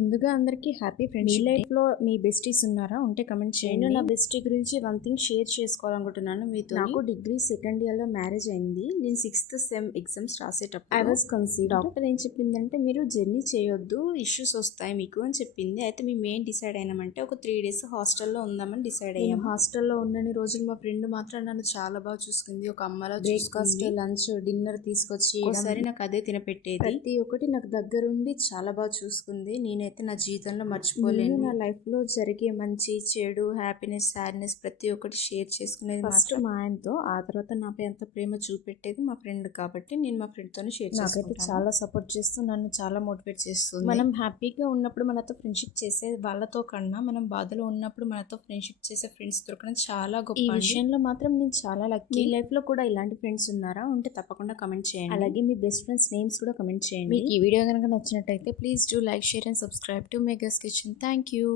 ముందుగా అందరికీ happy friends. మీ లైఫ్లో మీ బెస్టీస్ ఉన్నారా? ఉంటే కమెంట్ చేయండి. నేను నా బెస్టీ గురించి వన్ థింగ్ షేర్ చేసుకోవాలనుకుంటున్నాను మీతో. నాకు డిగ్రీ సెకండ్ ఇయర్లో మ్యారేజ్ అయింది. నేను 6th సెమ్ ఎగ్జామ్స్ ఐ రాసేటప్పుడు వాజ్ కన్సీవ్డ్. డాక్టర్ ఏం చెప్పిందంటే మీరు జర్నీ చేయొద్దు, ఇష్యూస్ వస్తాయి మీకు అని చెప్పింది. అయితే మేము ఏం డిసైడ్ అయినామంటే ఒక 3 days హాస్టల్లో ఉందామని డిసైడ్ నేను అయ్యాము. హాస్టల్లో ఉన్నన్ని రోజులు మా ఫ్రెండ్ మాత్రం నన్ను చాలా బాగా చూసుకుంది. ఒక అమ్మలా బ్రేక్ఫాస్ట్, చూసుకుంది. లంచ్, డిన్నర్ తీసుకొచ్చి ఒకసారి నాకు అదే తినపెట్టేది. ప్రతి ఒక్కటి నాకు దగ్గరుండి చాలా బాగా చూసుకుంది. నేనైతే నా జీవితంలో నేను మర్చిపోలేను. నా లైఫ్లో జరిగే మంచి, చెడు, హ్యాపీనెస్, సాడ్నెస్ ప్రతి ఒక్కటి షేర్ చేసుకునేది ఫస్ట్ మాత్రం మా ఆయనతో, ఆ తర్వాత నాపై ఎంత ప్రేమ చూపెట్టేది మా ఫ్రెండ్ కాబట్టి నేను మా ఫ్రెండ్తోనే షేర్ నాకైతే చేసుకుంటాను. చాలా సపోర్ట్ చేస్తూ నన్ను చాలా మోటివేట్ చేస్తుంది. మనం హ్యాపీగా ఉన్నప్పుడు మనతో ఫ్రెండ్షిప్ చేసే వాళ్ళతో కన్నా మనం బాధలో ఉన్నప్పుడు మనతో ఫ్రెండ్షిప్ చేసే ఫ్రెండ్స్ దొరకడం చాలా గొప్ప. ఈ అండి. విషయంలో మాత్రం నేను చాలా లక్కీ. మీ లైఫ్లో కూడా ఇలాంటి ఫ్రెండ్స్ ఉన్నారా? ఉంటే తప్పకుండా కమెంట్ చేయండి. అలాగే మీ బెస్ట్ ఫ్రెండ్స్ నేమ్స్ కూడా కమెంట్ చేయండి. మీకు ఈ వీడియో కనుక నచ్చినట్టయితే please do like, share and subscribe to మెగాస్ kitchen. Thank you.